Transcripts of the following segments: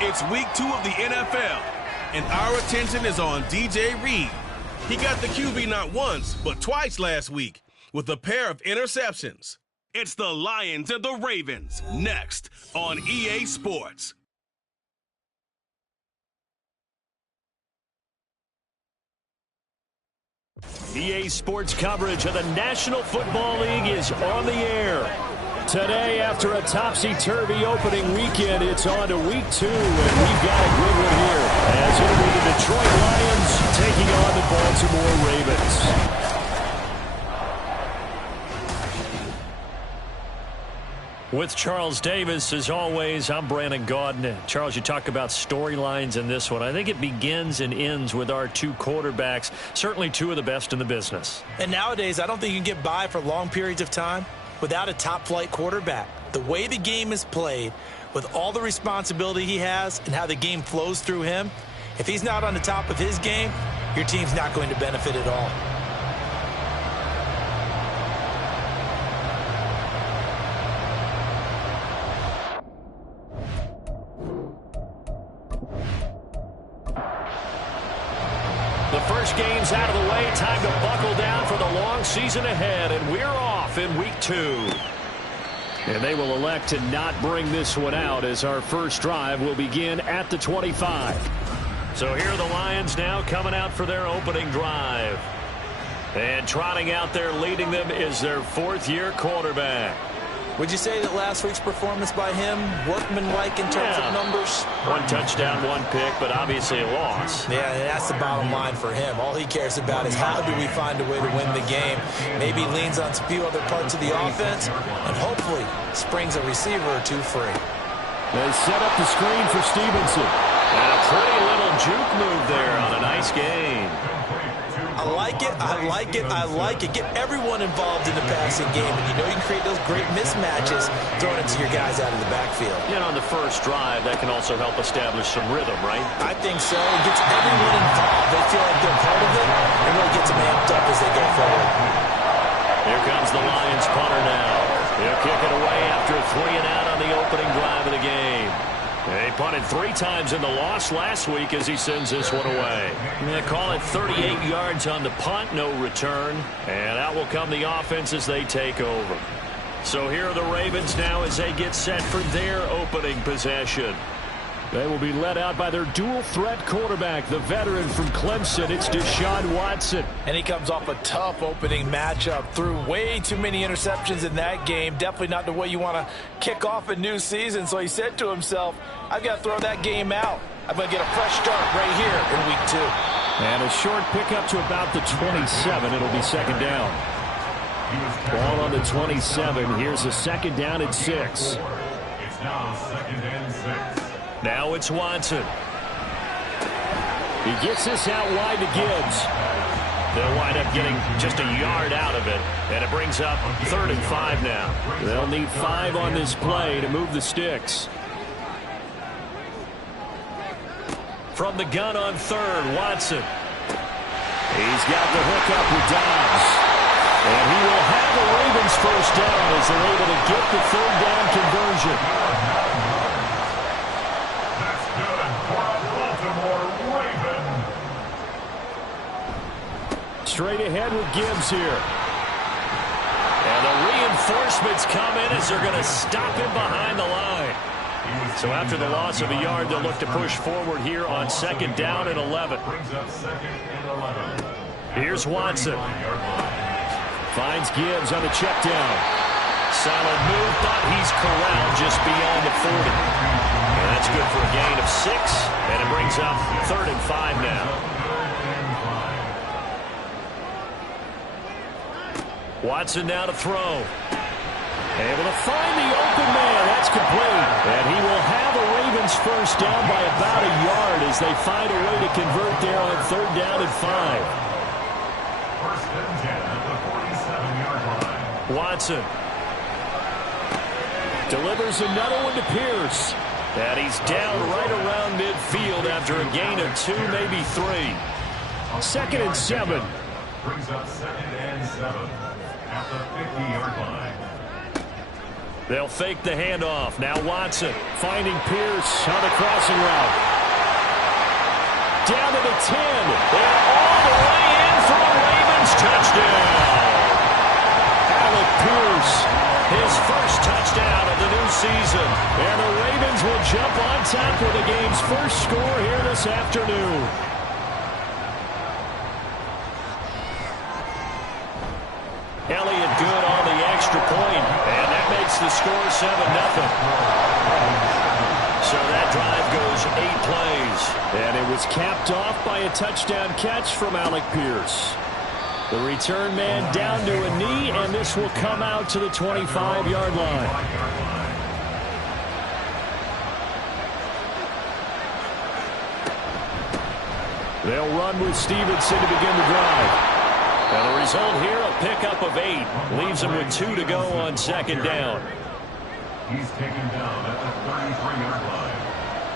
It's week 2 of the NFL, and our attention is on DJ Reed. He got the QB not once, but twice last week with a pair of interceptions. It's the Lions and the Ravens next on EA Sports. EA Sports coverage of the National Football League is on the air. Today, after a topsy-turvy opening weekend, it's on to week 2, and we've got a good one here. As it'll be the Detroit Lions taking on the Baltimore Ravens. With Charles Davis, as always, I'm Brandon Gaudin. Charles, you talk about storylines in this one. I think it begins and ends with our two quarterbacks, certainly two of the best in the business. And nowadays, I don't think you can get by for long periods of time without a top-flight quarterback. The way the game is played, with all the responsibility he has and how the game flows through him, if he's not on the top of his game, your team's not going to benefit at all. The first game's out of the way. Time to buckle down for the long season ahead, and we're off in week 2. And they will elect to not bring this one out as our first drive will begin at the 25. So here are the Lions now coming out for their opening drive. And trotting out there leading them is their fourth-year quarterback. Would you say that last week's performance by him, workmanlike in terms of numbers? One touchdown, one pick, but obviously a loss. Yeah, and that's the bottom line for him. All he cares about is how do we find a way to win the game. Maybe leans on a few other parts of the offense, and hopefully springs a receiver or two free. They set up the screen for Stevenson. And a pretty little juke move there on a nice game. I like it, I like it, I like it. Get everyone involved in the passing game, and you know you can create those great mismatches throwing it to your guys out of the backfield. And on the first drive, that can also help establish some rhythm, right? I think so. It gets everyone involved. They feel like they're part of it, and really gets them amped up as they go forward. Here comes the Lions punter now. He'll kick it away after a 3-and-out on the opening drive of the game. They punted 3 times in the loss last week as he sends this one away. They call it 38 yards on the punt, no return. And out will come the offense as they take over. So here are the Ravens now as they get set for their opening possession. They will be led out by their dual-threat quarterback, the veteran from Clemson. It's Deshaun Watson. And he comes off a tough opening matchup. Threw way too many interceptions in that game. Definitely not the way you want to kick off a new season. So he said to himself, I've got to throw that game out. I'm going to get a fresh start right here in week 2. And a short pickup to about the 27. It'll be second down. Ball on the 27. Here's a second down at 6. It's now second and 6. Now it's Watson. He gets this out wide to Gibbs. They'll wind up getting just a yard out of it, and it brings up 3rd and 5 now. They'll need 5 on this play to move the sticks. From the gun on 3rd, Watson. He's got the hook up with Dobbs. And he will have a Ravens first down as they're able to get the 3rd down conversion. Straight ahead with Gibbs here. And the reinforcements come in as they're going to stop him behind the line. So after the loss of a yard, they'll look to push forward here on 2nd down and 11. Here's Watson. Finds Gibbs on the check down. Solid move, but he's corralled just beyond the 40. And that's good for a gain of 6, and it brings up 3rd and 5 now. Watson now to throw. Able to find the open man. That's complete. And he will have a Ravens first down by about a yard as they find a way to convert there on 3rd down and 5. First and 10 at the 47-yard line. Watson delivers another one to Pierce. And he's down right around midfield after a gain of 2, maybe 3. 2nd and 7. Brings up 2nd and 7 at the 50-yard line. They'll fake the handoff. Now Watson finding Pierce on the crossing route. Down to the 10. They're all the way in for the Ravens touchdown. Alec Pierce, his first touchdown of the new season. And the Ravens will jump on top with the game's first score here this afternoon. Elliott good on the extra point, and that makes the score 7-0. So that drive goes 8 plays. And it was capped off by a touchdown catch from Alec Pierce. The return man down to a knee, and this will come out to the 25-yard line. They'll run with Stevenson to begin the drive. And the result here, a pickup of 8. Leaves him with 2 to go on second down. He's taken down at the 33-yard line.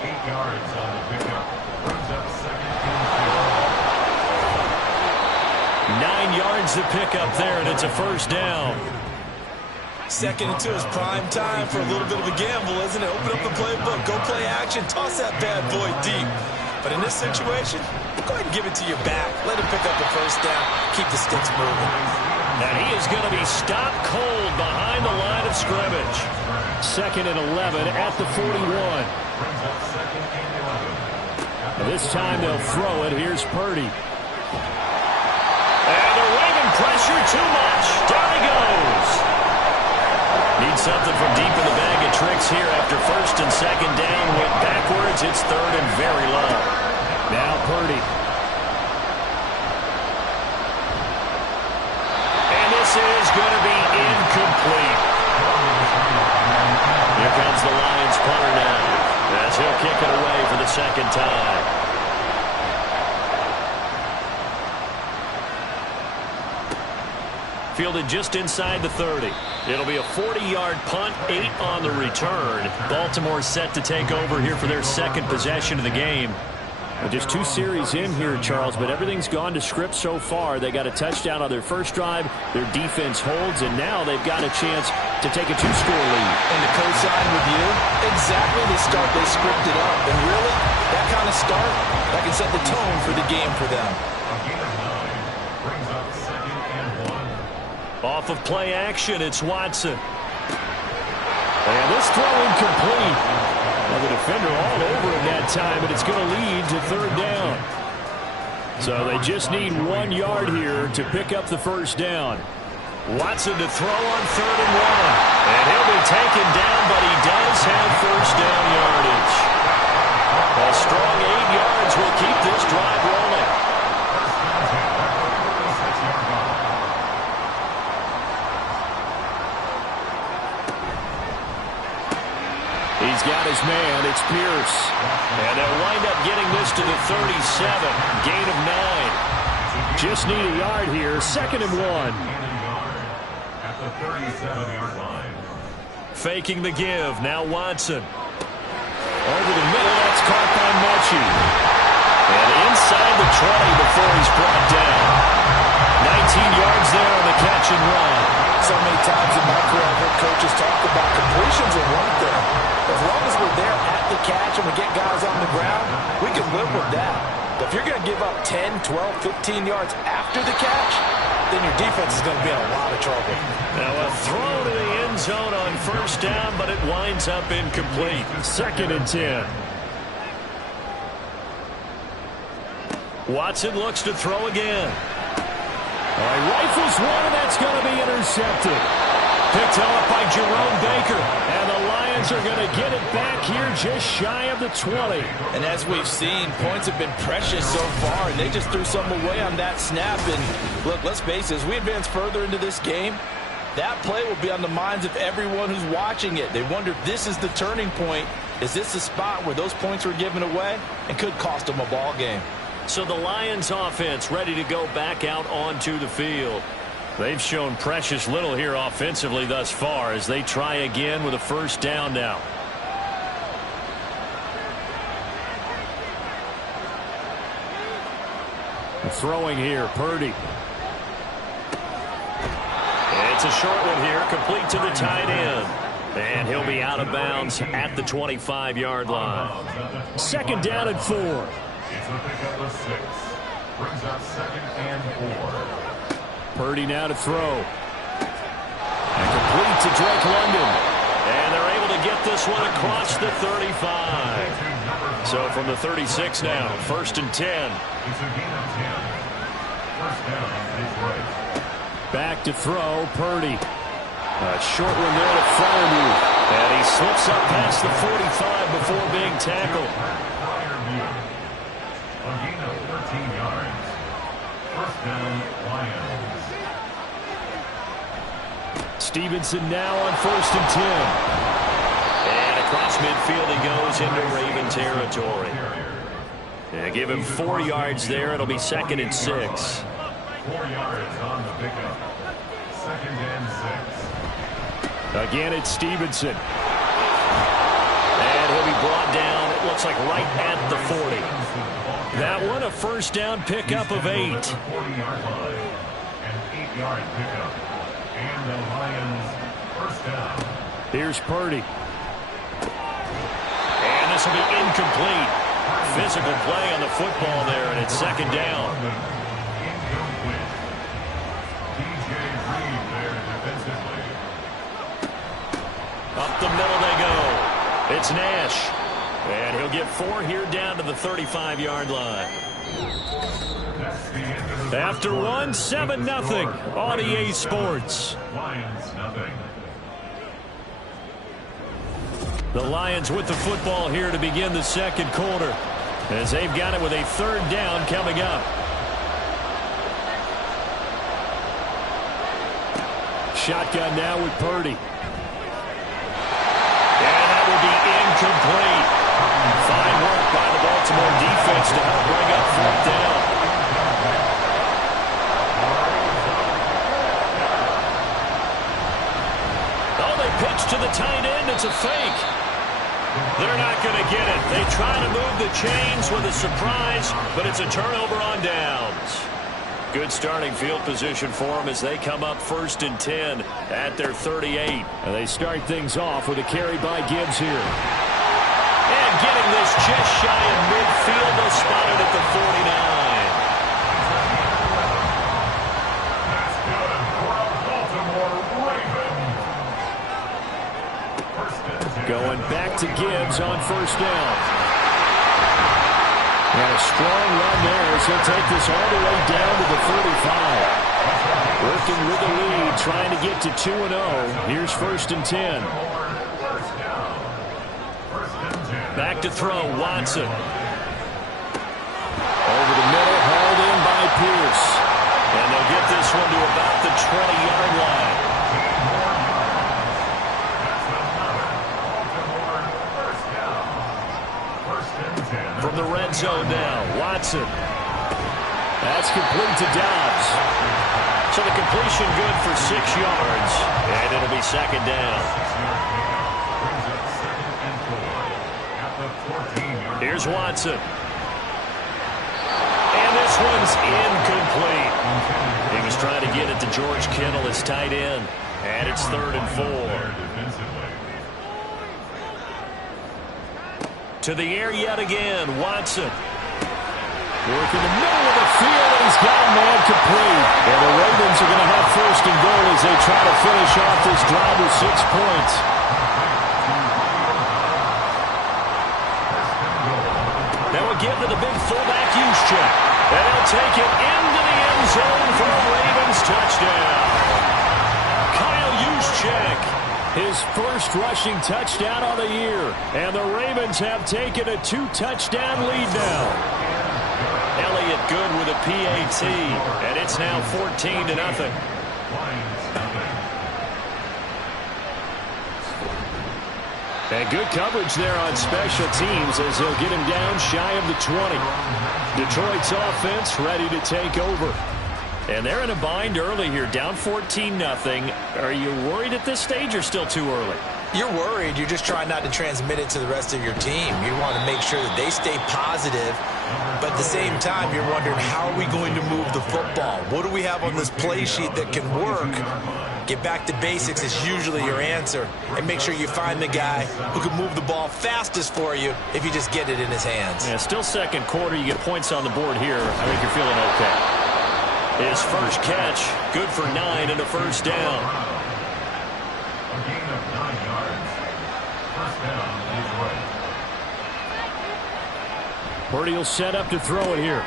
8 yards on the pickup. Brings up second and 9 yards to pick up there, and it's a first down. 2nd and 2 is prime time for a little bit of a gamble, isn't it? Open up the playbook, go play action, toss that bad boy deep. But in this situation, go ahead and give it to your back. Let him pick up the first down. Keep the sticks moving. And he is going to be stopped cold behind the line of scrimmage. 2nd and 11 at the 41. This time they'll throw it. Here's Purdy. And the Raven pressure too much. Down he goes. Need something from deep in the bag of tricks here after 1st and 2nd down. Went backwards. It's 3rd and very long. Now Purdy. And this is going to be incomplete. Here comes the Lions punter now, as he'll kick it away for the 2nd time. Fielded just inside the 30. It'll be a 40-yard punt, 8 on the return. Baltimore set to take over here for their 2nd possession of the game. Just 2 series in here, Charles, but everything's gone to script so far. They got a touchdown on their first drive. Their defense holds, and now they've got a chance to take a 2-score lead. And to co-sign with you, exactly the start they scripted up. And really, that kind of start, that can set the tone for the game for them. Off of play action, it's Watson. And this throw incomplete. Well, the defender all over him that time, and it's going to lead to 3rd down. So they just need 1 yard here to pick up the first down. Watson to throw on 3rd and 1. And he'll be taken down, but he does have first down yardage. A strong 8 yards will keep this drive rolling. He's got his man. It's Pierce. And they'll wind up getting this to the 37. Gain of 9. Just need a yard here. 2nd and 1. At the 37-yard line. Faking the give. Now Watson. Over the middle. That's caught by Mechie. And inside the 20 before he's brought down. 19 yards there on the catch and run. So many times in my career, I've heard coaches talk about completions are one thing. As long as we're there at the catch and we get guys on the ground, we can live with that. But if you're going to give up 10, 12, 15 yards after the catch, then your defense is going to be in a lot of trouble. Now a throw to the end zone on first down, but it winds up incomplete. 2nd and 10. Watson looks to throw again. All right, rifles one, and that's going to be intercepted. Picked off by Jerome Baker, and the Lions are going to get it back here just shy of the 20. And as we've seen, points have been precious so far, and they just threw some away on that snap. And look, let's face it, as we advance further into this game, that play will be on the minds of everyone who's watching it. They wonder if this is the turning point. Is this the spot where those points were given away and could cost them a ball game? So the Lions offense ready to go back out onto the field. They've shown precious little here offensively thus far as they try again with a first down now. Throwing here, Purdy. It's a short one here, complete to the tight end. And he'll be out of bounds at the 25-yard line. Second down and 4. It's a pickup of 6. Brings up 2nd and 4. Purdy now to throw. And complete to Drake London. And they're able to get this one across the 35. So from the 36 now, 1st and 10. It's a gain of 10. First down is right. Back to throw, Purdy. A short one there to Fryermuth. And he slips up past the 45 before being tackled. Fryermuth. A gain of 13 yards. First down, Lions. Stevenson now on 1st and 10. And across midfield he goes into Raven territory. Yeah, give him 4 yards there. It'll be 2nd and 6. 4 yards on the pickup. 2nd and 6. Again, it's Stevenson. And he'll be brought down, it looks like right at the 40. That one, a first down pickup of 8. 40-yard line. An 8-yard pickup. And the Lions first down. Here's Purdy. And this will be incomplete. Physical play on the football there, and it's 2nd down. Incomplete. DJ Reed there defensively. Up the middle they go. It's Nash. And he'll get 4 here down to the 35-yard line. That's the end of the After one, 7-0 on EA Sports. Lions nothing. The Lions with the football here to begin the 2nd quarter, as they've got it with a 3rd down coming up. Shotgun now with Purdy. And that will be incomplete. Fine work by the Baltimore defense to help bring up 4th down. Oh, they pitch to the tight end. It's a fake. They're not going to get it. They try to move the chains with a surprise, but it's a turnover on downs. Good starting field position for them as they come up 1st and 10 at their 38. And they start things off with a carry by Gibbs here. And getting this just shy of midfield, they'll spot it at the 49. That's good for a Baltimore Raven. First and 10. Going back to Gibbs on 1st down. And a strong run there as he'll take this all the way down to the 35. Working with the lead, trying to get to 2-0. Here's 1st and 10. Back to throw, Watson. Over the middle, hauled in by Pierce. And they'll get this one to about the 20-yard line. From the red zone now, Watson. That's complete to Dobbs. So the completion good for 6 yards. And it'll be 2nd down. Here's Watson. And this one's incomplete. He was trying to get it to George Kittle, his tight end. And it's 3rd and 4. To the air yet again, Watson. Work in the middle of the field, and he's got a man complete. And the Ravens are going to have 1st and goal as they try to finish off this drive with 6 points. That will give to the big fullback Juszczyk. And he'll take it into the end zone for a Ravens touchdown. Kyle Juszczyk, his first rushing touchdown of the year. And the Ravens have taken a 2-touchdown lead now. Elliott good with a PAT. And it's now 14-0. And good coverage there on special teams as they'll get him down shy of the 20. Detroit's offense ready to take over. And they're in a bind early here, down 14-0. Are you worried at this stage or still too early? You're worried. You're just trying not to transmit it to the rest of your team. You want to make sure that they stay positive, but at the same time, you're wondering, how are we going to move the football? What do we have on this play sheet that can work? Get back to basics is usually your answer. And make sure you find the guy who can move the ball fastest for you if you just get it in his hands. Yeah, still second quarter. You get points on the board here. I think you're feeling okay. His first catch, good for 9 and a first down. A gain of 9 yards. First down, Detroit. Purdy will set up to throw it here.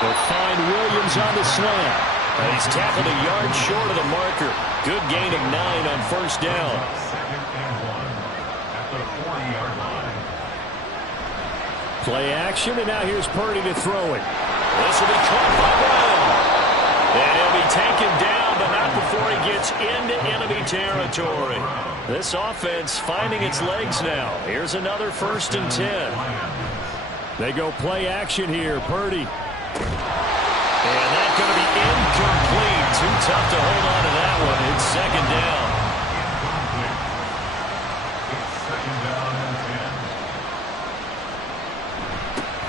They'll find Williams on the slant. He's tackled a yard short of the marker. Good gain of 9 on first down. Second and 1 at the 40-yard line. Play action, and now here's Purdy to throw it. This will be caught by Brown. And he'll be taken down, but not before he gets into enemy territory. This offense finding its legs now. Here's another 1st and 10. They go play action here. Purdy. And that's going to be incomplete. Too tough to hold on to that one. It's second down. It's second down and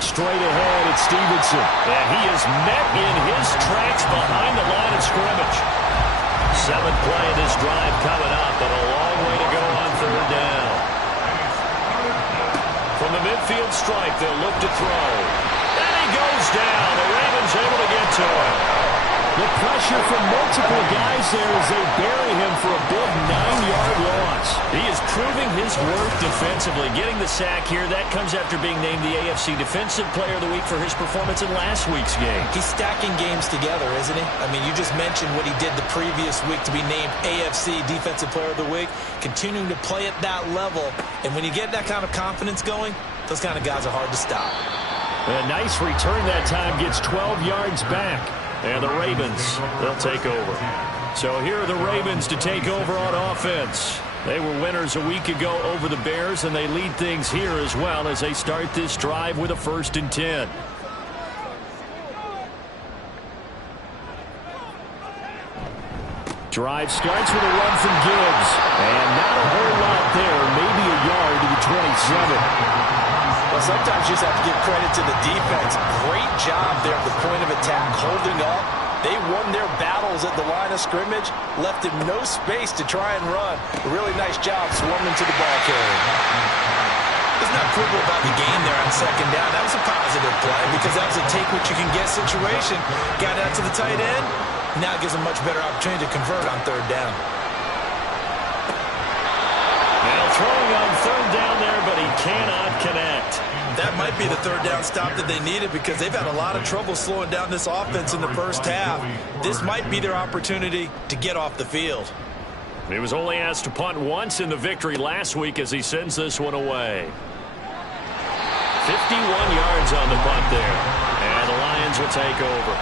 10. Straight ahead, it's Stevenson. And he is met in his tracks behind the line of scrimmage. 7th play of this drive coming up, but a long way to go on third down. From the midfield stripe, they'll look to throw. And he goes down. The Ravens able to get to him. The pressure from multiple guys there as they bury him for a big 9-yard loss. He is proving his worth defensively. Getting the sack here, that comes after being named the AFC Defensive Player of the Week for his performance in last week's game. He's stacking games together, isn't he? I mean, you just mentioned what he did the previous week to be named AFC Defensive Player of the Week, continuing to play at that level. And when you get that kind of confidence going, those kind of guys are hard to stop. A nice return that time, gets 12 yards back. And the Ravens, they'll take over. So here are the Ravens to take over on offense. They were winners a week ago over the Bears, and they lead things here as well as they start this drive with a 1st and 10. Drive starts with a run from Gibbs. And not a whole lot there, maybe a yard to the 27. Well, sometimes you just have to give credit to the defense. Great job there at the point of attack, holding up. They won their battles at the line of scrimmage, left him no space to try and run. A really nice job swarming to the ball carrier. There's not quibble about the game there on second down. That was a positive play because that was a take-what-you-can-get situation. Got out to the tight end. Now gives him a much better opportunity to convert on third down. Now throwing on third down there, but he cannot connect. That might be the third down stop that they needed because they've had a lot of trouble slowing down this offense in the first half. This might be their opportunity to get off the field. He was only asked to punt once in the victory last week as he sends this one away. 51 yards on the punt there. And the Lions will take over.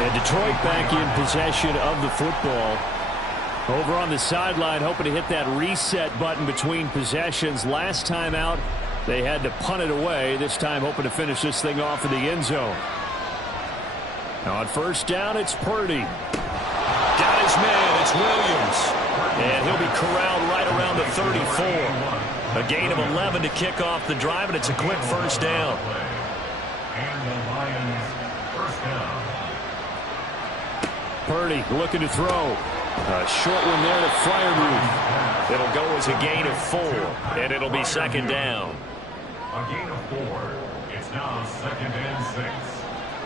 And Detroit back in possession of the football. Over on the sideline, hoping to hit that reset button between possessions. Last time out, they had to punt it away. This time, hoping to finish this thing off in the end zone. Now on first down, it's Purdy. Got his man, it's Williams. And he'll be corralled right around the 34. A gain of 11 to kick off the drive, and it's a quick first down. And the Lions first down. Purdy looking to throw. A short one there to Freiermuth. It'll go as a gain of 4, and it'll be second down. A gain of 4. It's now second and 6.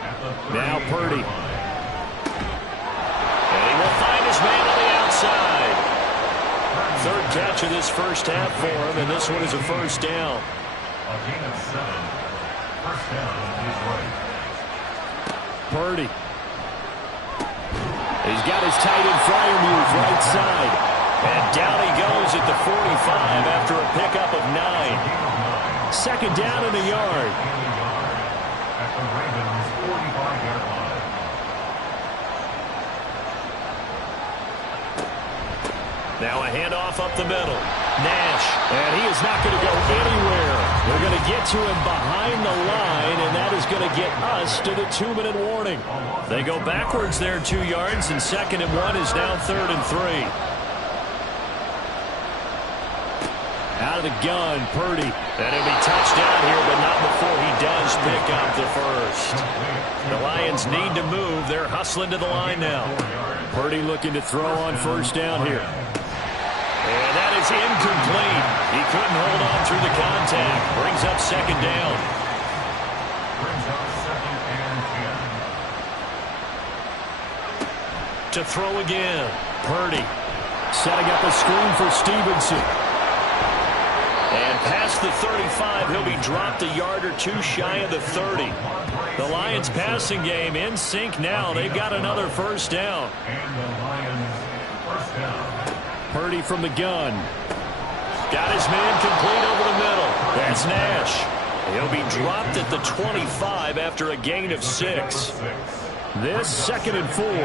At the Now 38-yard Purdy. line. And he will find his man on the outside. Third catch of this first half for him, and this one is a first down. A gain of 7. First down, Detroit. Purdy. He's got his tight end Freiermuth right side. And down he goes at the 45 after a pickup of 9. Second down in the yard. At the Ravens 45-yard line. Now a handoff up the middle. Nash. And he is not going to go anywhere. They're going to get to him behind the line, and that is going to get us to the 2-minute warning. They go backwards there 2 yards, and 2nd and 1 is now 3rd and 3. Out of the gun, Purdy. And it'll be touchdown here, but not before he does pick up the first. The Lions need to move. They're hustling to the line now. Purdy looking to throw on first down here. And that is incomplete. He couldn't hold on through the contact. Brings up second down. Brings up second and 10. To throw again. Purdy setting up a screen for Stevenson. And past the 35, he'll be dropped a yard or two shy of the 30. The Lions passing game in sync now. They've got another first down. And the Lions first down. Purdy from the gun. Got his man complete over the middle. That's Nash. He'll be dropped at the 25 after a gain of 6. This 2nd and 4. At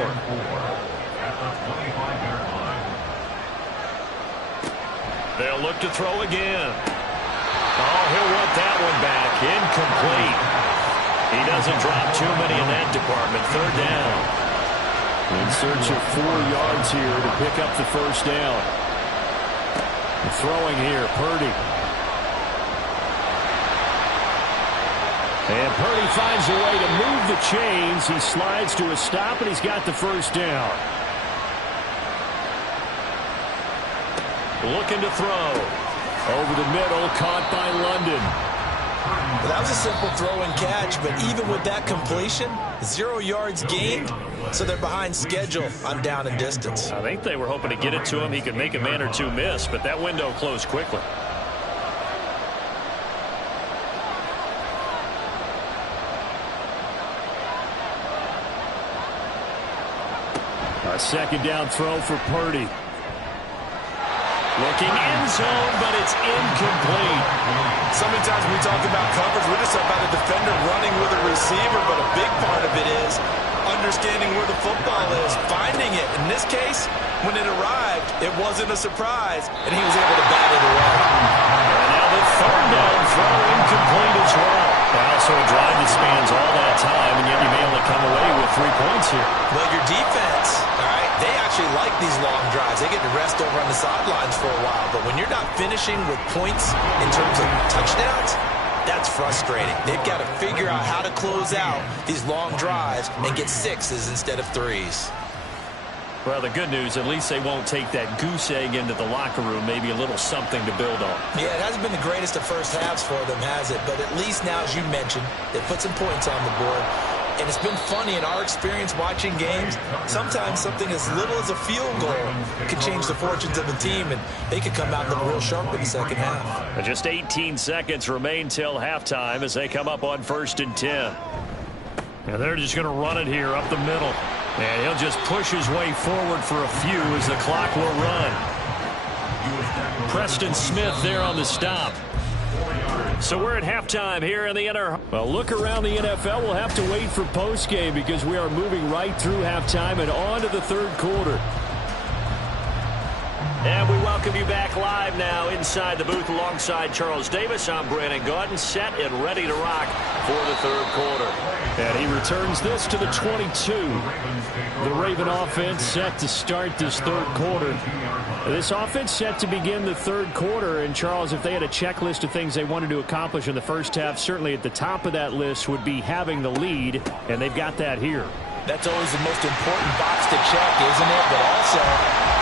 the 25-yard line. They'll look to throw again. Oh, he'll want that one back. Incomplete. He doesn't drop too many in that department. 3rd down. In search of 4 yards here to pick up the first down. Throwing here, Purdy. And Purdy finds a way to move the chains. He slides to a stop, and he's got the first down. Looking to throw. Over the middle, caught by London. Well, that was a simple throw and catch, but even with that completion, 0 yards gained, so they're behind schedule on down and distance. I think they were hoping to get it to him. He could make a man or two miss, but that window closed quickly. A 2nd down throw for Purdy. Looking end zone, but it's incomplete. So many times when we talk about coverage, we're just about a defender running with a receiver, but a big part of it is understanding where the football is, finding it. In this case, when it arrived, it wasn't a surprise, and he was able to bat it away. And now the 3rd down throw incomplete as well. Also a drive that spans all that time, and yet you may only come away with 3 points here. Well, your defense, all right, they actually like these long drives. They get to rest over on the sidelines for a while, but when you're not finishing with points in terms of touchdowns, that's frustrating. They've got to figure out how to close out these long drives and get 6s instead of 3s. Well, the good news, at least they won't take that goose egg into the locker room, maybe a little something to build on. Yeah, it hasn't been the greatest of first halves for them, has it? But at least now, as you mentioned, they put some points on the board. And it's been funny in our experience watching games. Sometimes something as little as a field goal can change the fortunes of a team, and they could come out looking real sharp in the second half. And just 18 seconds remain till halftime as they come up on 1st and 10. And they're just going to run it here up the middle. And he'll just push his way forward for a few as the clock will run. Preston Smith there on the stop. So we're at halftime here in the inner. Well, look around the NFL. We'll have to wait for postgame because we are moving right through halftime and on to the 3rd quarter. And we welcome you back live now inside the booth alongside Charles Davis. I'm Brandon Gaudin, set and ready to rock for the 3rd quarter. And he returns this to the 22. The Raven offense set to start this 3rd quarter. This offense set to begin the 3rd quarter. And, Charles, if they had a checklist of things they wanted to accomplish in the first half, certainly at the top of that list would be having the lead, and they've got that here. That's always the most important box to check, isn't it? But also,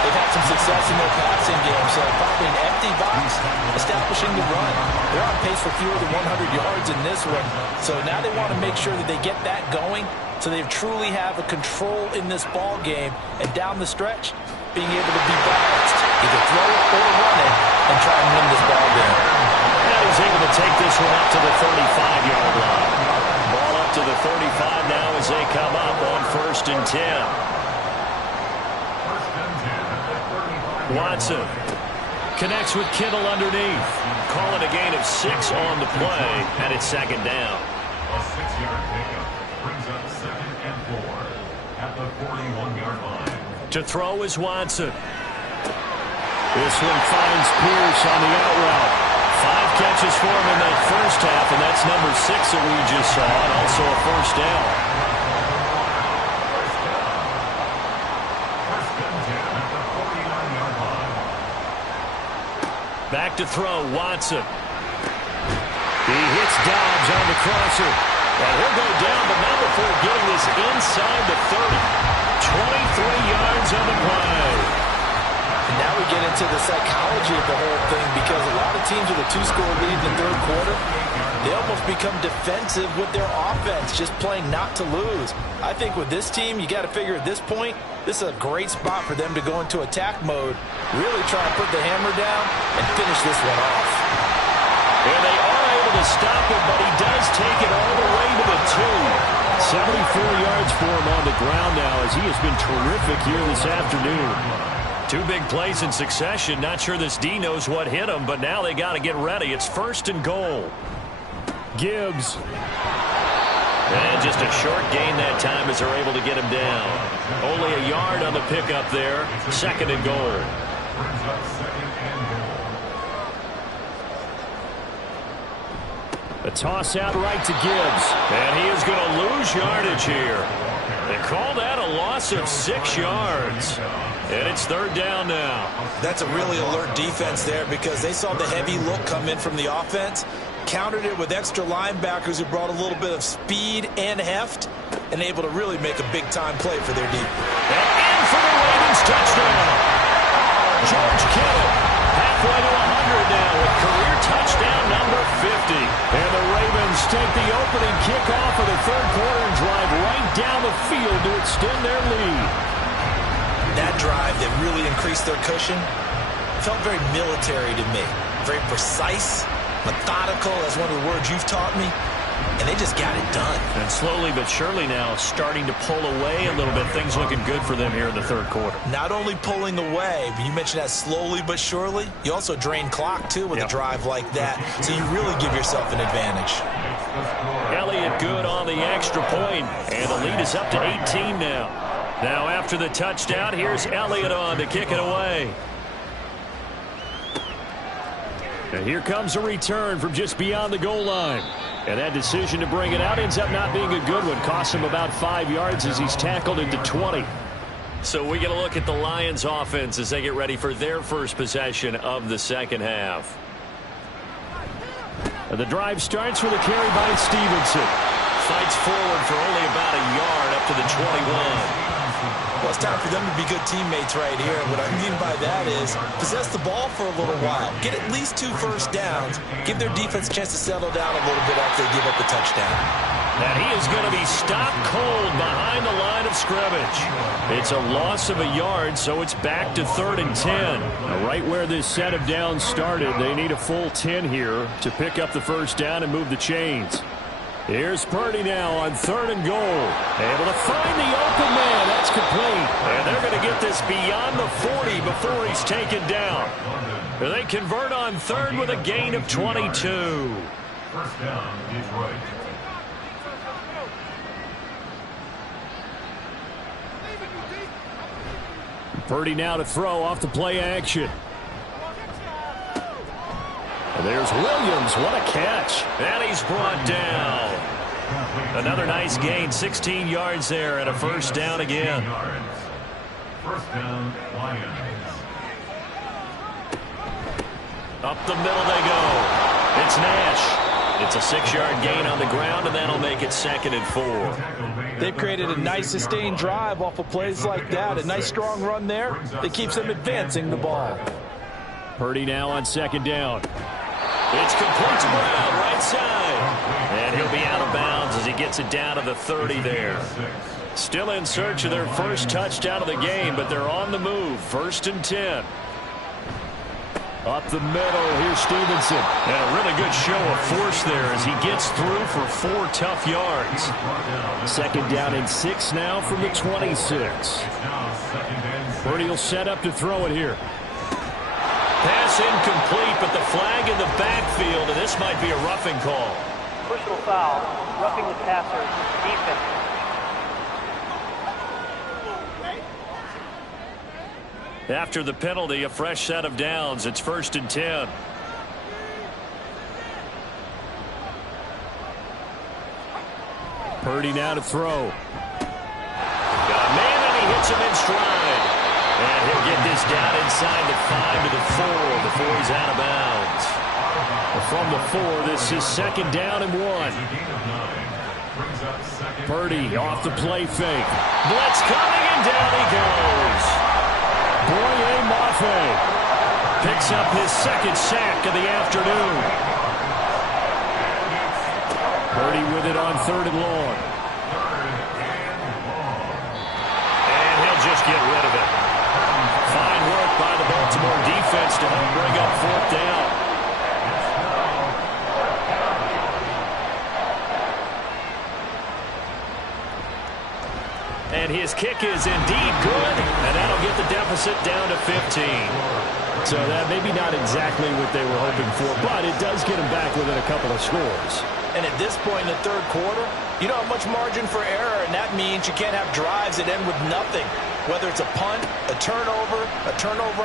they've had some success in their passing game, so probably an empty box, establishing the run. They're on pace for fewer than 100 yards in this one, so now they want to make sure that they get that going so they truly have a control in this ball game, and down the stretch, being able to be balanced. Either throw it or run it and try and win this ball game. And he's able to take this one up to the 35-yard line. Ball up to the 35 now as they come up on 1st and 10. Watson connects with Kittle underneath. Calling a gain of 6 on the play, and it's 2nd down. A 6-yard pickup brings up 2nd and 4 at the 41-yard line. To throw is Watson. This one finds Pierce on the out route. 5 catches for him in that first half, and that's number 6 that we just saw, and also a first down. Back to throw, Watson. He hits Dobbs on the crosser. And he'll go down, but not before getting this inside the 30. 23 yards on the play. And now we get into the psychology of the whole thing, because a lot of teams with a 2-score lead in the third quarter, they almost become defensive with their offense, just playing not to lose. I think with this team, you got to figure at this point, this is a great spot for them to go into attack mode, really try to put the hammer down and finish this one off. And they are able to stop him, but he does take it all the way to the 2. 74 yards for him on the ground now, as he has been terrific here this afternoon. 2 big plays in succession. Not sure this D knows what hit him, but now they got to get ready. It's 1st and goal. Gibbs. And just a short gain that time as they're able to get him down. Only a yard on the pickup there. 2nd and goal. A toss out right to Gibbs. And he is going to lose yardage here. They call that a loss of 6 yards. And it's 3rd down now. That's a really alert defense there, because they saw the heavy look come in from the offense, countered it with extra linebackers who brought a little bit of speed and heft, and able to really make a big-time play for their defense. And in for the Ravens touchdown. George Kittle halfway to 100 now with career touchdown number 50. And the Ravens take the opening kickoff of the third quarter and drive right down the field to extend their lead. That drive that really increased their cushion felt very military to me. Very precise, methodical, that's one of the words you've taught me, and they just got it done. And slowly but surely now starting to pull away a little bit. Things looking good for them here in the third quarter. Not only pulling away, but you mentioned that slowly but surely. You also drain clock, too, with a drive like that, so you really give yourself an advantage. Elliott good on the extra point, and the lead is up to 18 now. Now after the touchdown, here's Elliott on to kick it away. And here comes a return from just beyond the goal line. And that decision to bring it out ends up not being a good one. Costs him about 5 yards as he's tackled into 20. So we get a look at the Lions offense as they get ready for their first possession of the second half. And the drive starts with a carry by Stevenson. Fights forward for only about a yard up to the 21. Well, it's time for them to be good teammates right here. And what I mean by that is possess the ball for a little while. Get at least 2 first downs. Give their defense a chance to settle down a little bit after they give up the touchdown. And he is going to be stopped cold behind the line of scrimmage. It's a loss of a yard, so it's back to 3rd and 10. Now, right where this set of downs started, they need a full 10 here to pick up the first down and move the chains. Here's Purdy now on 3rd and goal. Able to find the open man. That's complete. And they're going to get this beyond the 40 before he's taken down. They convert on 3rd with a gain of 22. First down, Detroit. Purdy now to throw off the play action. And there's Williams. What a catch. And he's brought down. Another nice gain. 16 yards there and a first down again. First down, Lions. Up the middle they go. It's Nash. It's a 6-yard gain on the ground, and that'll make it 2nd and 4. They've created a nice sustained drive off of plays like that. A nice strong run there that keeps them advancing the ball. Purdy now on 2nd down. It's complete to Brown, right side. And he'll be out of bounds as he gets it down to the 30 there. Still in search of their first touchdown of the game, but they're on the move. 1st and 10. Up the middle, here's Stevenson. And a really good show of force there as he gets through for 4 tough yards. 2nd down and 6 now from the 26. Purdy will set up to throw it here. Pass incomplete, but the flag in the backfield, and this might be a roughing call. Personal foul, roughing the passer, defense. After the penalty, a fresh set of downs. It's 1st and 10. Purdy now to throw. Got a man, and he hits him in stride. And he'll get this down inside the 5 to the 4 before he's out of bounds. From the 4, this is second down and 1. Purdy off the play fake. Blitz coming, and down he goes. Boye Mafe picks up his second sack of the afternoon. Purdy with it on 3rd and long. And he'll just get rid of it. Fine work by the Baltimore defense to help bring up 4th down. And his kick is indeed good, and that'll get the deficit down to 15. So that maybe not exactly what they were hoping for, but it does get them back within a couple of scores. And at this point in the 3rd quarter, you don't have much margin for error, and that means you can't have drives that end with nothing. Whether it's a punt, a turnover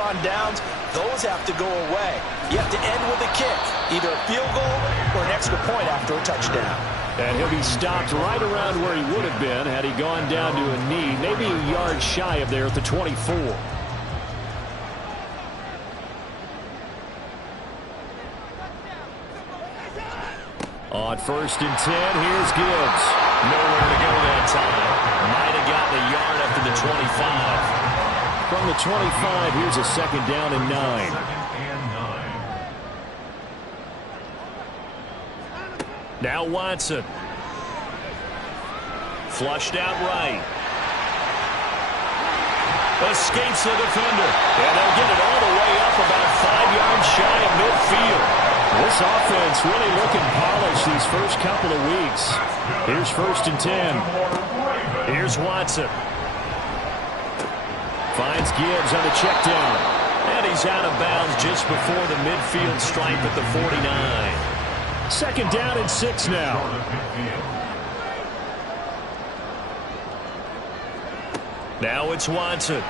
on downs, those have to go away. You have to end with a kick, either a field goal or an extra point after a touchdown. And he'll be stopped right around where he would have been had he gone down to a knee, maybe a yard shy of there at the 24. On 1st and 10, here's Gibbs. Nowhere to go that time. Might have gotten a yard up to the 25. From the 25, here's a second down and 9. Now Watson. Flushed out right. Escapes the defender. And they'll get it all the way up about 5 yards shy of midfield. This offense really looking polished these first couple of weeks. Here's 1st and 10. Here's Watson. Finds Gibbs on the check down. And he's out of bounds just before the midfield stripe at the 49. Second down and 6 now. Now it's Watson.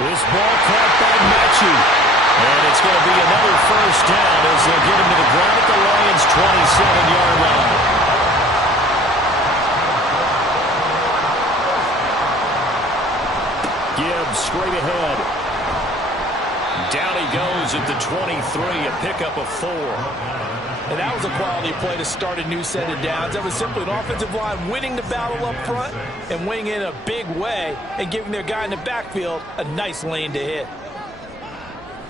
This ball caught by Mechie. And it's going to be another first down as they'll get him to the ground at the Lions' 27-yard line. Gibbs straight ahead. Down he goes at the 23, a pickup of 4. And that was a quality play to start a new set of downs. That was simply an offensive line winning the battle up front and winning in a big way and giving their guy in the backfield a nice lane to hit.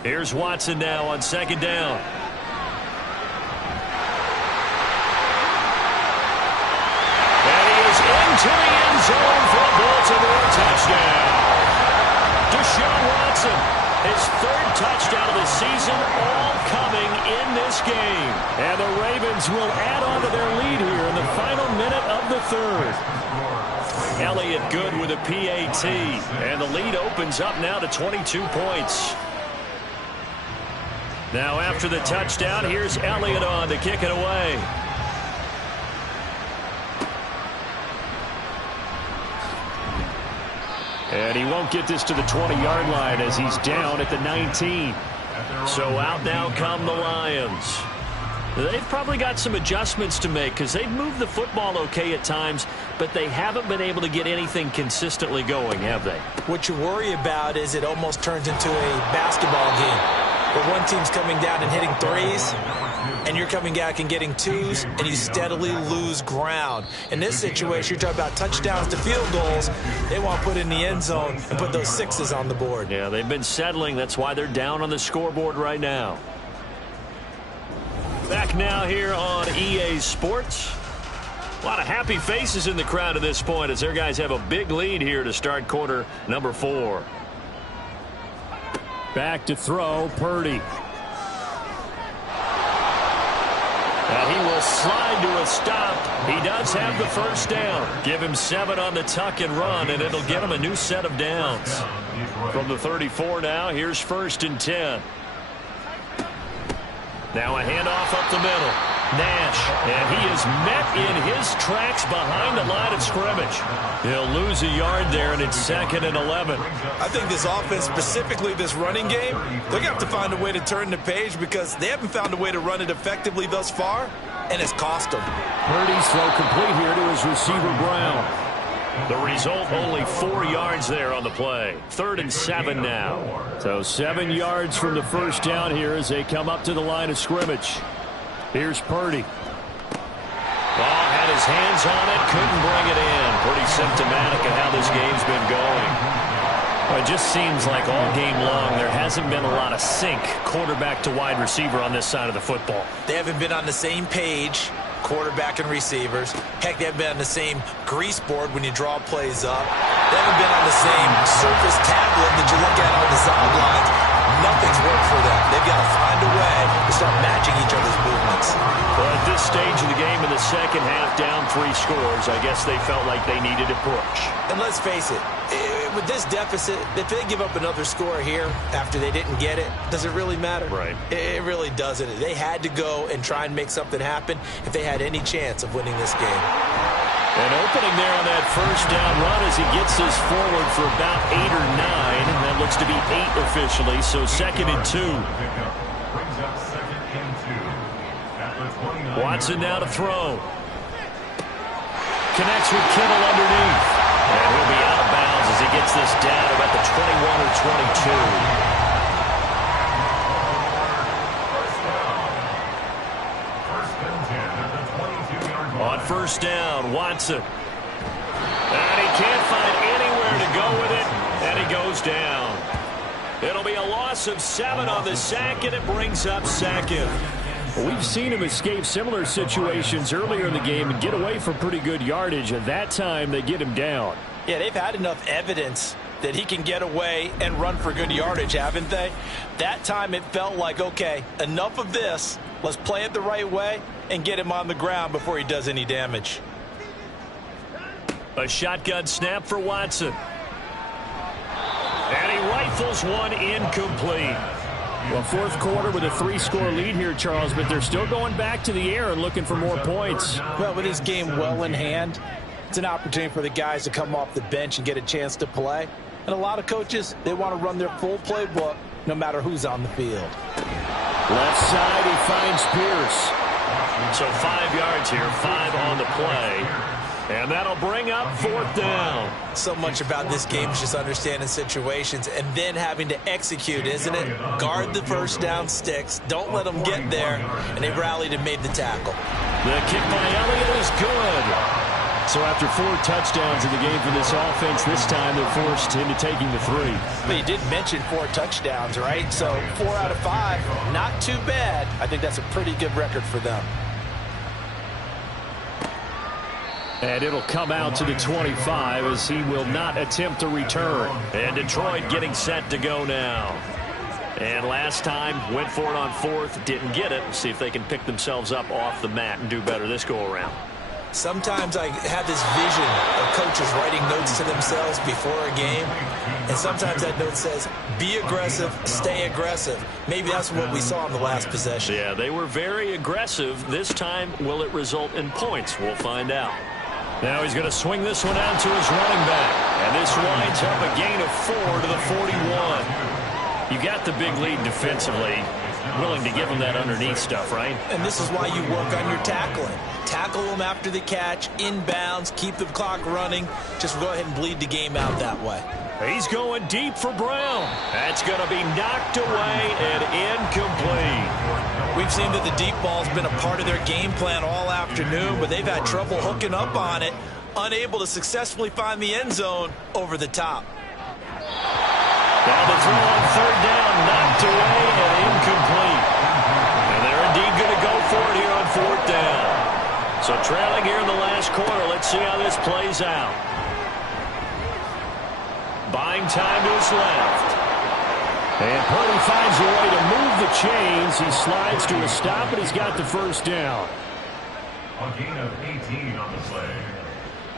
Here's Watson now on second down. And he is into the end zone for a Baltimore touchdown. Deshaun Watson, his 3rd touchdown of the season, all coming in this game. And the Ravens will add on to their lead here in the final minute of the 3rd. Elliott good with a PAT. And the lead opens up now to 22 points. Now after the touchdown, here's Elliott on to kick it away. And he won't get this to the 20-yard line as he's down at the 19. So out now come the Lions. They've probably got some adjustments to make because they've moved the football okay at times, but they haven't been able to get anything consistently going, have they? What you worry about is it almost turns into a basketball game where one team's coming down and hitting threes, and you're coming back and getting twos, and you steadily lose ground. In this situation, you're talking about touchdowns to field goals. They want to put in the end zone and put those sixes on the board. Yeah, they've been settling. That's why they're down on the scoreboard right now. Back now here on EA Sports. A lot of happy faces in the crowd at this point as their guys have a big lead here to start quarter number 4. Back to throw, Purdy. And he will slide to a stop. He does have the first down. Give him 7 on the tuck and run, and it'll get him a new set of downs. From the 34 now, here's 1st and 10. Now a handoff up the middle. Nash, and he is met in his tracks behind the line of scrimmage. He'll lose a yard there, and it's 2nd and 11. I think this offense, specifically this running game, they're going to have to find a way to turn the page because they haven't found a way to run it effectively thus far, and it's cost them. Purdy's throw complete here to his receiver, Brown. The result, only 4 yards there on the play. 3rd and 7 now. So 7 yards from the first down here as they come up to the line of scrimmage. Here's Purdy. Ball had his hands on it, couldn't bring it in. Pretty symptomatic of how this game's been going. Well, it just seems like all game long there hasn't been a lot of sync quarterback to wide receiver on this side of the football. They haven't been on the same page, quarterback and receivers. Heck, they haven't been on the same grease board when you draw plays up. They haven't been on the same surface tablet that you look at on the sidelines. Nothing's worked for them. They've got to find a way to start matching each other's movements. Well, at this stage of the game in the second half, down 3 scores, I guess they felt like they needed to push. And let's face it, with this deficit, if they give up another score here after they didn't get it, does it really matter? Right. It really doesn't. They had to go and try and make something happen if they had any chance of winning this game. And opening there on that first down run as he gets this forward for about 8 or 9. That looks to be 8 officially, so 2nd and 2. Watson now to throw. Connects with Kittle underneath. And he'll be out of bounds as he gets this down about the 21 or 22. On first down, Watson. And he can't find anywhere to go with it, and he goes down. It'll be a loss of 7 on the sack, and it brings up 2nd. Well, we've seen him escape similar situations earlier in the game and get away from pretty good yardage, and that time they get him down. Yeah, they've had enough evidence that he can get away and run for good yardage, haven't they? That time it felt like, okay, enough of this. Let's play it the right way and get him on the ground before he does any damage. A shotgun snap for Watson. And he rifles one incomplete. Well, fourth quarter with a 3-score lead here, Charles, but they're still going back to the air and looking for more points. Well, with this game well in hand, it's an opportunity for the guys to come off the bench and get a chance to play. And a lot of coaches, they want to run their full playbook no matter who's on the field. Left side, he finds Pierce. So 5 yards here, 5 on the play. And that'll bring up 4th down. So much about this game is just understanding situations and then having to execute, isn't it? Guard the first down sticks. Don't let them get there. And they rallied and made the tackle. The kick by Elliott is good. So after 4 touchdowns in the game for this offense, this time they're forced into taking the 3. But you did mention 4 touchdowns, right? So 4 out of 5, not too bad. I think that's a pretty good record for them. And it'll come out to the 25 as he will not attempt to return. And Detroit getting set to go now. And last time, went for it on 4th, didn't get it. We'll see if they can pick themselves up off the mat and do better this go-around. Sometimes I have this vision of coaches writing notes to themselves before a game. And sometimes that note says, be aggressive, stay aggressive. Maybe that's what we saw in the last possession. Yeah, they were very aggressive. This time, will it result in points? We'll find out. Now he's going to swing this one out to his running back. And this winds up a gain of 4 to the 41. You got the big lead defensively. Willing to give him that underneath stuff, right? And this is why you work on your tackling. Tackle them after the catch, inbounds, keep the clock running. Just go ahead and bleed the game out that way. He's going deep for Brown. That's going to be knocked away and incomplete. We've seen that the deep ball's been a part of their game plan all afternoon, but they've had trouble hooking up on it, unable to successfully find the end zone over the top. Now the throw on 3rd down, knocked away and incomplete. And they're indeed going to go for it here on 4th down. So trailing here in the last quarter, let's see how this plays out. Buying time to his left. And Purdy finds a way to move the chains. He slides to a stop, and he's got the first down. A gain of 18 on the play.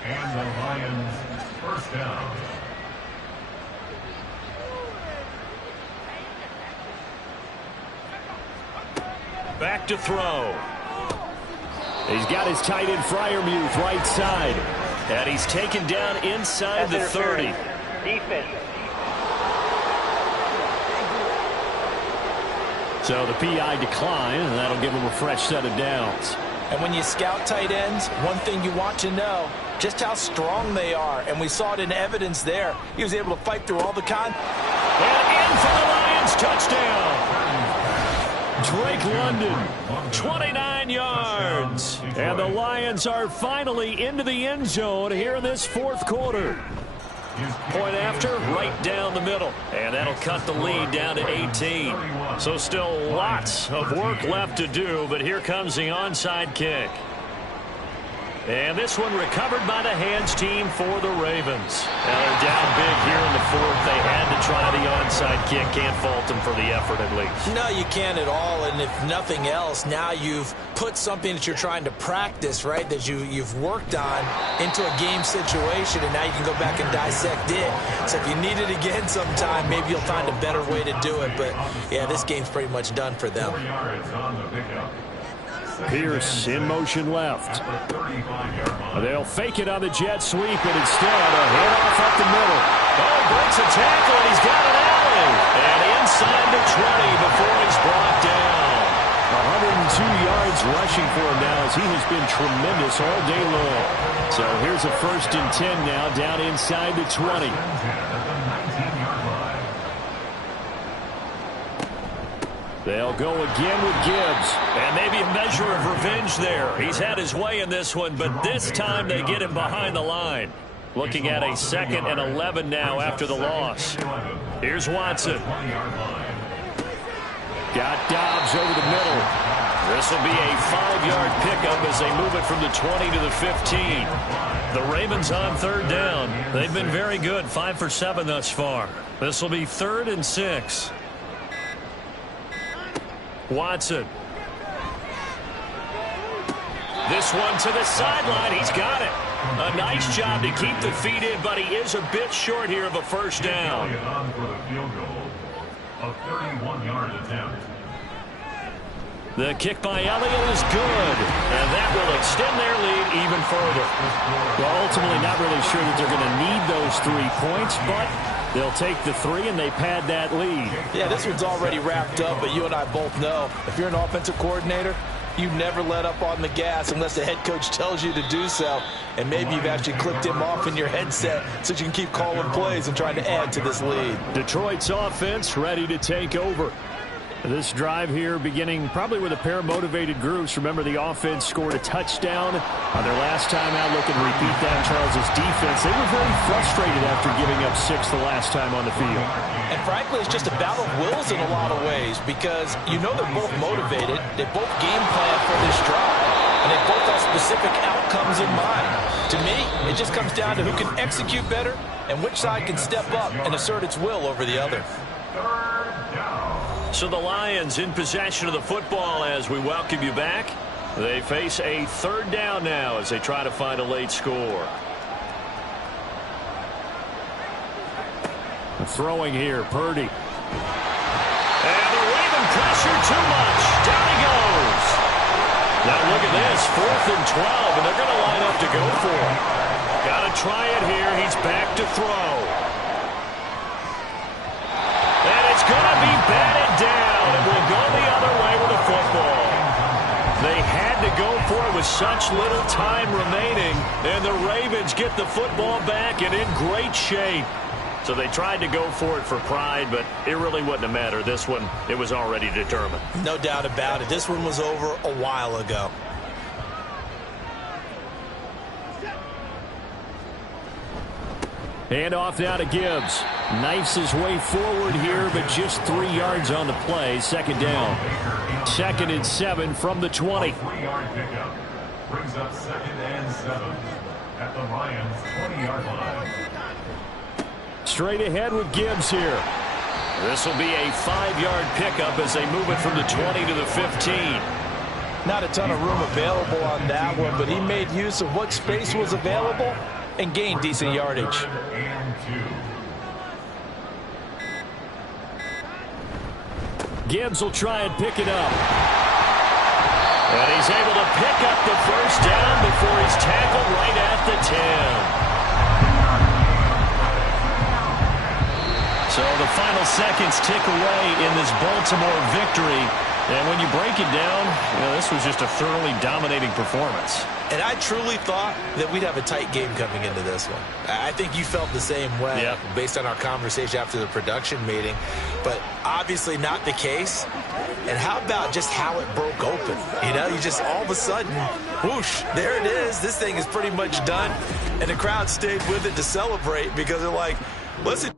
And the Lions first down. Back to throw. He's got his tight end Freiermuth right side. And he's taken down inside the 30. Defense. So the PI decline, and that'll give him a fresh set of downs. And when you scout tight ends, one thing you want to know, just how strong they are. And we saw it in evidence there. He was able to fight through all the And in for the Lions, touchdown. Drake London, 29 yards. And the Lions are finally into the end zone here in this fourth quarter. Point after, right down the middle. And that'll cut the lead down to 18. So still lots of work left to do, but here comes the onside kick. And this one recovered by the hands team for the Ravens. Now they're down big here in the fourth. They had to try the onside kick. Can't fault them for the effort at least. No, you can't at all. And if nothing else, now you've put something that you're trying to practice, right, that you've worked on into a game situation, and now you can go back and dissect it. So if you need it again sometime, maybe you'll find a better way to do it. But, yeah, this game's pretty much done for them. Pierce in motion left. They'll fake it on the jet sweep, and instead a handoff up the middle. Oh, breaks a tackle, and he's got an alley. And inside the 20 before he's brought down. 102 yards rushing for him now as he has been tremendous all day long. So here's a 1st and 10 now down inside the 20. They'll go again with Gibbs. And maybe a measure of revenge there. He's had his way in this one, but this time they get him behind the line. Looking at a 2nd and 11 now after the loss. Here's Watson. Got Dobbs over the middle. This will be a 5-yard pickup as they move it from the 20 to the 15. The Ravens on 3rd down. They've been very good, 5 for 7 thus far. This will be 3rd and 6. Watson. This one to the sideline. He's got it. A nice job to keep the feet in, but he is a bit short here of a 1st down. The kick by Elliott is good, and that will extend their lead even further. Well, ultimately not really sure that they're going to need those 3 points, but they'll take the 3 and they pad that lead. Yeah, this one's already wrapped up, but you and I both know if you're an offensive coordinator, you never let up on the gas unless the head coach tells you to do so. And maybe you've actually clicked him off in your headset so you can keep calling plays and trying to add to this lead. Detroit's offense ready to take over. This drive here beginning probably with a pair of motivated groups. Remember, the offense scored a touchdown on their last time out. Looking to repeat that. Charles' defense, they were very frustrated after giving up 6 the last time on the field. And frankly, it's just a battle of wills in a lot of ways because you know they're both motivated. They both game plan for this drive, and they both have specific outcomes in mind. To me, it just comes down to who can execute better and which side can step up and assert its will over the other. So the Lions in possession of the football as we welcome you back. They face a 3rd down now as they try to find a late score. Throwing here, Purdy. And the Raven pressure too much. Down he goes. Now look at this, 4th and 12, and they're going to line up to go for it. Got to try it here. He's back to throw. And it's going to be batted down, and we'll go the other way with the football. They had to go for it with such little time remaining, and the Ravens get the football back and in great shape. So they tried to go for it for pride, but it really wouldn't have mattered. This one, it was already determined. No doubt about it. This one was over a while ago. Handoff now to Gibbs. Knifes his way forward here, but just 3 yards on the play. 2nd down. 2nd and 7 from the 20. 3-yard pickup brings up 2nd and 7 at the Lions 20-yard line. Straight ahead with Gibbs here. This will be a 5-yard pickup as they move it from the 20 to the 15. Not a ton of room available on that one, but he made use of what space was available and gained decent yardage. Gibbs will try and pick it up. And he's able to pick up the 1st down before he's tackled right at the 10. So the final seconds tick away in this Baltimore victory. And when you break it down, this was just a thoroughly dominating performance. And I truly thought that we'd have a tight game coming into this one. I think you felt the same way based on our conversation after the production meeting, but obviously not the case. And how about just how it broke open? You just all of a sudden, whoosh, there it is. This thing is pretty much done. And the crowd stayed with it to celebrate because they're like, listen.